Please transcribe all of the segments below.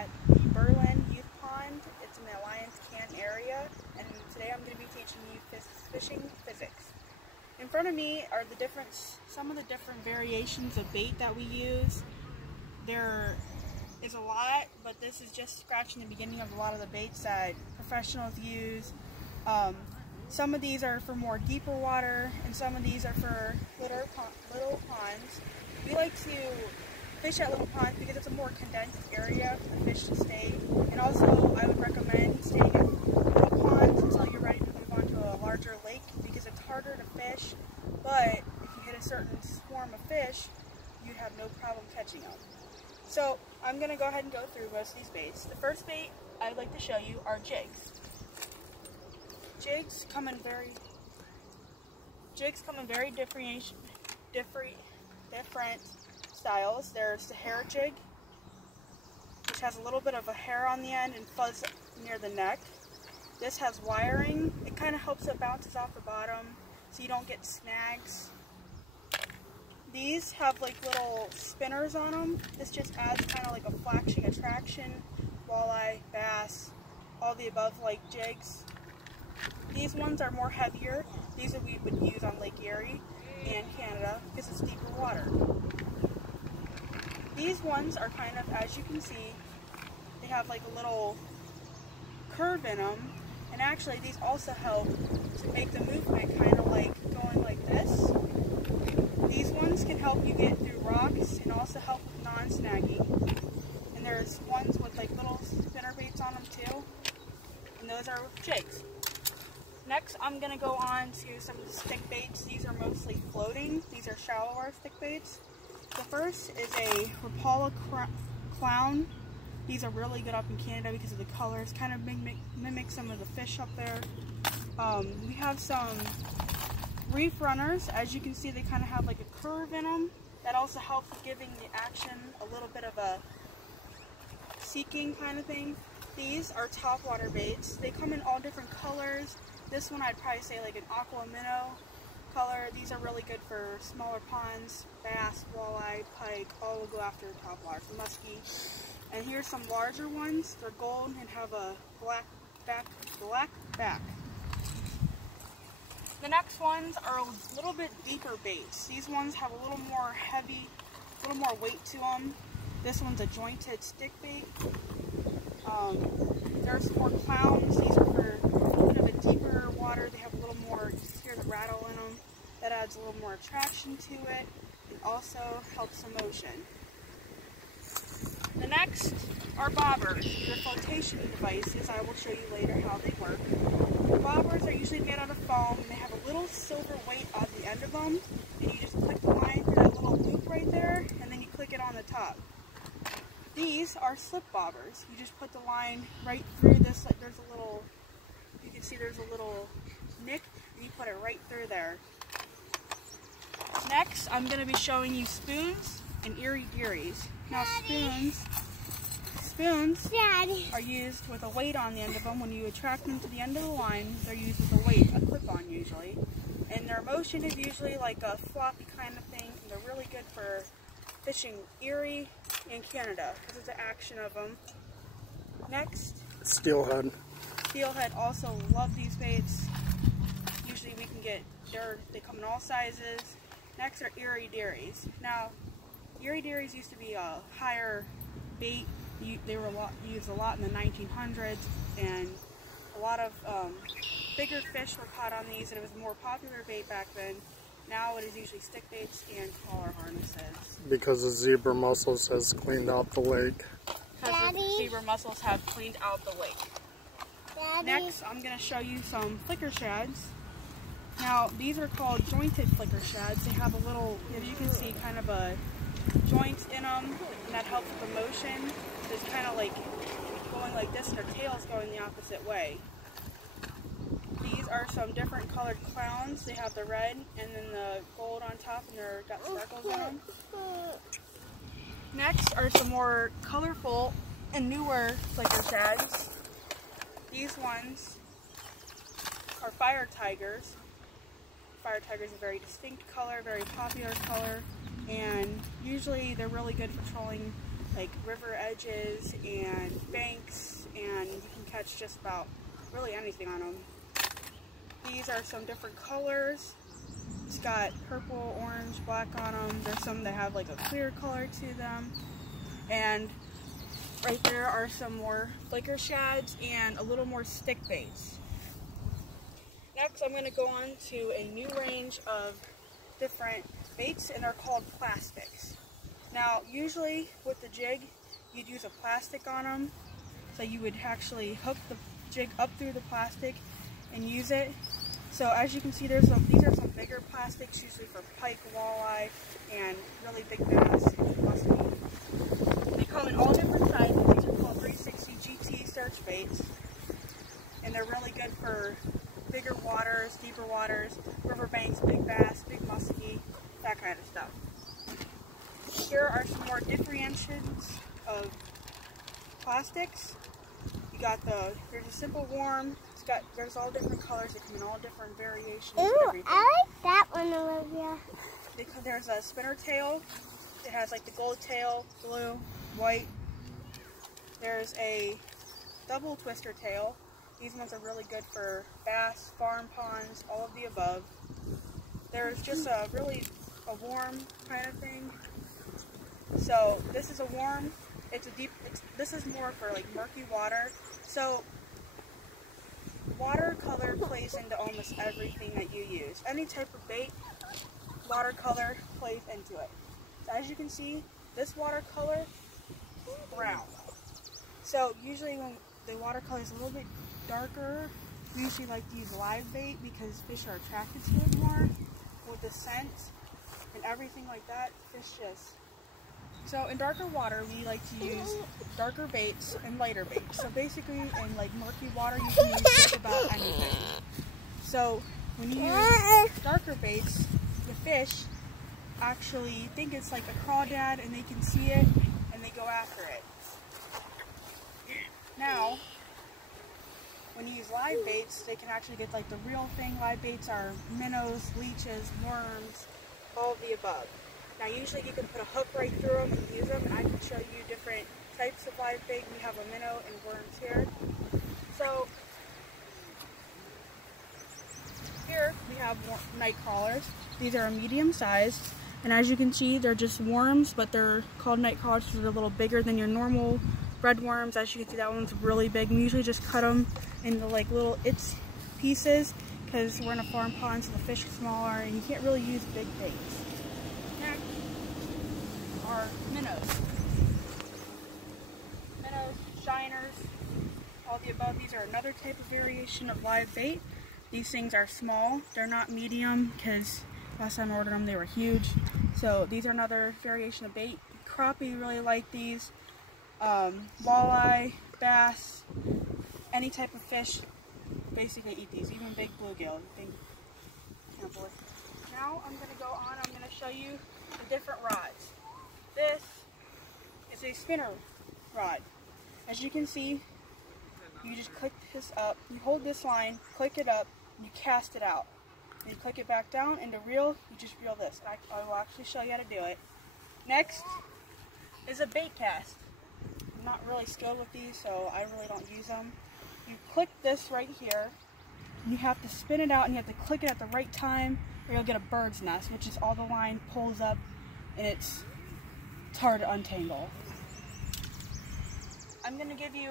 at the Berlin Youth Pond. It's in the Alliance Canton area, and today I'm going to be teaching you fishing physics. In front of me are some of the different variations of bait that we use. There is a lot, but this is just scratching the beginning of a lot of the baits that professionals use. Some of these are for more deeper water, and some of these are for little ponds. We like to fish at little ponds because it's a more condensed area for the fish to stay. And also, I would recommend staying at little ponds until you're ready to move on to a larger lake because it's harder to fish. But if you hit a certain swarm of fish, you'd have no problem catching them. So I'm going to go ahead and go through most of these baits. The first bait I'd like to show you are jigs. Jigs come in very different styles. There's the hair jig, which has a little bit of a hair on the end and fuzz near the neck. This has wiring. It kind of helps it bounces off the bottom so you don't get snags. These have like little spinners on them. This just adds kind of like a flashing attraction. Walleye, bass, all the above like jigs. These ones are more heavier. These we would use on Lake Erie and Canada because it's deeper water. These ones are kind of, as you can see, they have like a little curve in them, and actually these also help to make the movement kind of like going like this. These ones can help you get through rocks and also help with non-snagging. And there's ones with like little spinner baits on them too, and those are jigs. Next, I'm going to go on to some of the stick baits. These are mostly floating. These are shallower stick baits. The first is a Rapala clown. These are really good up in Canada because of the colors. Kind of mimic some of the fish up there. We have some reef runners. As you can see, they kind of have like a curve in them. That also helps with giving the action a little bit of a seeking kind of thing. These are topwater baits. They come in all different colors. This one I'd probably say like an aqua minnow color. These are really good for smaller ponds, bass, walleye, pike, all will go after topwater, muskie. And here's some larger ones. They're gold and have a black back. The next ones are a little bit deeper baits. These ones have a little more heavy, a little more weight to them. This one's a jointed stick bait. There's more clowns. These are for a little bit of a deeper water. They have a little more, you hear the rattle in them. That adds a little more attraction to it. It also helps the motion. The next are bobbers. They're flotation devices. I will show you later how they work. The bobbers are usually made out of foam, and they have a little silver weight on the end of them. And you just click the line through that little loop right there, and then you click it on the top. These are slip bobbers. You just put the line right through this, like there's a little, you can see there's a little nick, and you put it right through there. Next, I'm going to be showing you spoons and Erie Dearies. Now spoons Daddy. Are used with a weight on the end of them. When you attract them to the end of the line, they're used with a weight, a clip-on usually. And their motion is usually like a floppy kind of thing, and they're really good for fishing Erie and Canada because of the action of them. Next, steelhead. Steelhead also love these baits. Usually we can get, they come in all sizes. Next are Erie Dearies. Now, Erie Dearies used to be a higher bait. They were used a lot in the 1900s, and a lot of bigger fish were caught on these, and it was a more popular bait back then. Now it is usually stick baits and collar harnesses. Because the zebra mussels has cleaned out the lake. Because the zebra mussels have cleaned out the lake. Daddy. Next, I'm going to show you some flicker shads. Now, these are called jointed flicker shads. They have a little, as you can see, kind of a joint in them, and that helps with the motion. It's kind of like going like this, and their tail's going the opposite way. These are some different colored clowns. They have the red and then the gold on top, and they've got sparkles in them. Next are some more colorful and newer flicker shads. These ones are fire tigers. Fire tiger is a very distinct color, very popular color, and usually they're really good for trolling like river edges and banks, and you can catch just about really anything on them. These are some different colors. It's got purple, orange, black on them. There's some that have like a clear color to them. And right there are some more flicker shads and a little more stick baits. Next, I'm going to go on to a new range of different baits, and they're called plastics. Now, usually with the jig, you'd use a plastic on them. So you would actually hook the jig up through the plastic and use it. So as you can see, these are some bigger plastics, usually for pike, walleye, and really big bass and muskie. They come in all different sizes. These are called 360 GT search baits, and they're really good for bigger waters, deeper waters, riverbanks, big bass, big muskie, that kind of stuff. Here are some more differentiations of plastics. You got there's a simple worm. There's all different colors. They come in all different variations. Ooh, and everything. I like that one, Olivia. There's a spinner tail. It has like the gold tail, blue, white. There's a double twister tail. These ones are really good for bass, farm ponds, all of the above. There's just a warm kind of thing. So this is a worm. This is more for like murky water. So watercolor plays into almost everything that you use. Any type of bait, watercolor plays into it. So as you can see, this watercolor is brown. So usually when the watercolor is a little bit darker, we usually like to use live bait because fish are attracted to it more with the scent and everything like that. Fish just... So in darker water, we like to use darker baits and lighter baits. So basically in like murky water, you can use just about anything. So when you use darker baits, the fish actually think it's like a crawdad and they can see it and they go after it. Now, when you use live baits, they can actually get like the real thing. Live baits are minnows, leeches, worms, all of the above. Now usually you can put a hook right through them and use them, and I can show you different types of live bait. We have a minnow and worms here. So here we have night crawlers. These are a medium sized, and as you can see, they're just worms, but they're called night crawlers because they're a little bigger than your normal red worms. As you can see, that one's really big. We usually just cut them into like little pieces because we're in a farm pond, so the fish are smaller, and you can't really use big baits. Next are minnows. Minnows, shiners, all the above. These are another type of variation of live bait. These things are small. They're not medium because last time I ordered them they were huge. So these are another variation of bait. Crappie really like these. Walleye, bass, any type of fish basically eat these, even big bluegill. Now I'm going to go on, I'm going to show you the different rods. This is a spinner rod. As you can see, you just click this up, you hold this line, click it up, and you cast it out. And you click it back down, and to reel, you just reel this. I will actually show you how to do it. Next is a bait cast. I'm not really skilled with these, so I really don't use them. You click this right here, and you have to spin it out, and you have to click it at the right time, or you'll get a bird's nest, which is all the line pulls up, and it's hard to untangle. I'm going to give you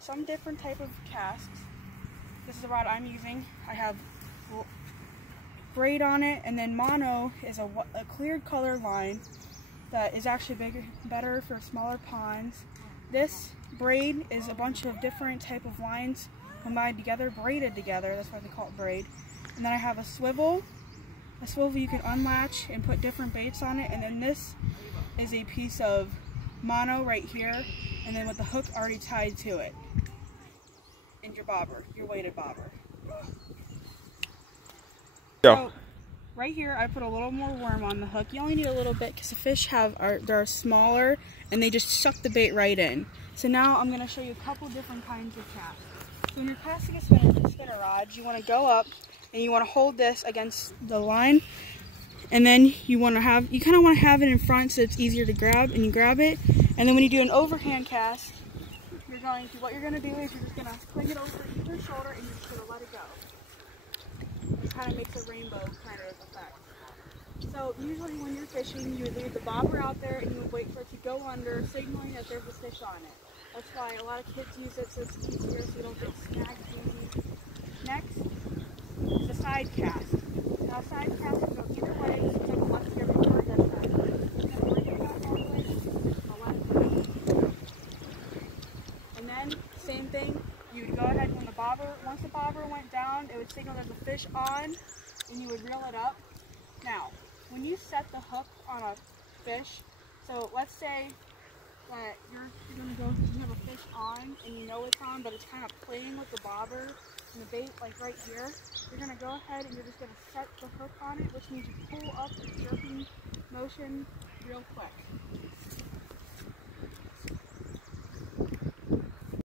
some different type of casts. This is the rod I'm using. I have braid on it, and then mono is a cleared color line that is actually better for smaller ponds. This braid is a bunch of different type of lines combined together, braided together. That's why they call it braid. And then I have a swivel. A swivel you can unlatch and put different baits on it. And then this is a piece of mono right here, and then with the hook already tied to it. And your bobber, your weighted bobber. Yeah. So, right here, I put a little more worm on the hook. You only need a little bit because the fish they're smaller and they just suck the bait right in. So now I'm going to show you a couple different kinds of casts. So when you're casting a spinner rod, you want to go up and you want to hold this against the line And then you kind of want to have it in front so it's easier to grab, and you grab it. And then when you do an overhand cast, what you're going to do is you're just going to swing it over either shoulder and you're just going to let it go. It kind of makes a rainbow kind of effect. So usually when you're fishing, you would leave the bobber out there and you would wait for it to go under, signaling that there's a fish on it. That's why a lot of kids use it so it's easier so you don't get snagged easy. Next is a side cast. Now a side cast can go either way, so take a left here before it does that. You're going to bring it back all the way, I'll let it go. And then, same thing, you would go ahead once the bobber went down, it would signal there's a fish on, and you would reel it up. Now, when you set the hook on a fish, so let's say that you have a fish on and you know it's on, but it's kind of playing with the bobber and the bait, like right here, you're going to go ahead and you're just going to set the hook on it, which means you pull up the jerking motion real quick.